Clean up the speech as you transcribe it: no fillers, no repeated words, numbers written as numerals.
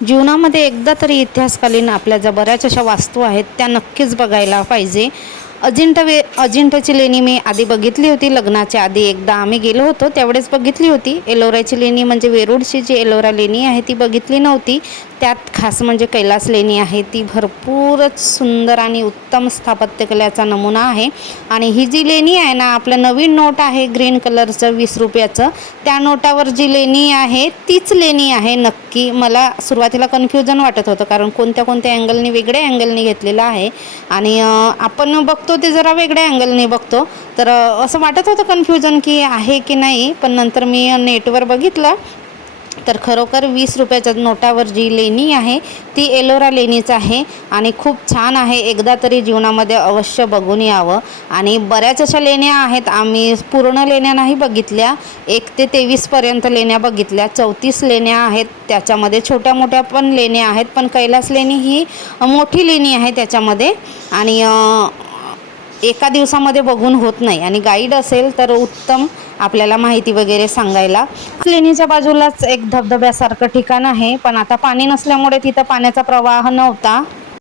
जीवनामध्ये एकदा तरी इतिहासकालीन आपल्या ज्या बऱ्याच अशा वास्तू आहेत त्या नक्कीच बघायला पाहिजे. अजिंठ्याची लेणी मी आधी बघितली होती, लग्नाच्या आधी एकदा आम्ही गेलो होतो त्यावेळेस बघितली होती. एलोराची लेणी म्हणजे वेरूळची जी एलोरा लेणी आहे ती बघितली नव्हती. त्यात खास म्हणजे कैलास लेणी आहे, ती भरपूरच सुंदर आणि उत्तम स्थापत्यकलेचा नमुना आहे. आणि ही जी लेणी आहे ना, आपलं नवीन नोट आहे ग्रीन कलरचं 20 रुपयाचं, त्या नोटावर जी लेणी आहे तीच लेणी आहे नक्की. मला सुरुवातीला कन्फ्युजन वाटत होतं, कारण कोणत्या कोणत्या अँगलनी वेगळ्या अँगलनी घेतलेलं आहे आणि आपण बघतो ते जरा वेगळ्या अँगलने बघतो, तर असं वाटत होतं कन्फ्युजन की आहे की नाही. पण नंतर मी नेटवर बघितलं तर खरोखर 20 रुपयाच्या नोटावर जी लेणी आहे ती एलोरा लेणीच आहे आणि खूप छान आहे. एकदा तरी जीवनामध्ये अवश्य बघून यावं. आणि बऱ्याच अशा लेण्या आहेत, आम्ही पूर्ण लेण्या नाही बघितल्या, 1 ते 23पर्यंत लेण्या बघितल्या. 34 लेण्या आहेत, त्याच्यामध्ये छोट्या मोठ्या पण लेण्या आहेत, पण कैलास लेणी ही मोठी लेणी आहे त्याच्यामध्ये. आणि एका दिवसामध्ये बघून होत नाही आणि गाईड असेल तर उत्तम आपल्याला माहिती वगैरे सांगायला. लेणीच्या बाजूलाच एक धबधब्यासारखं ठिकाण आहे, पण आता पाणी नसल्यामुळे तिथं पाण्याचा प्रवाह नव्हता.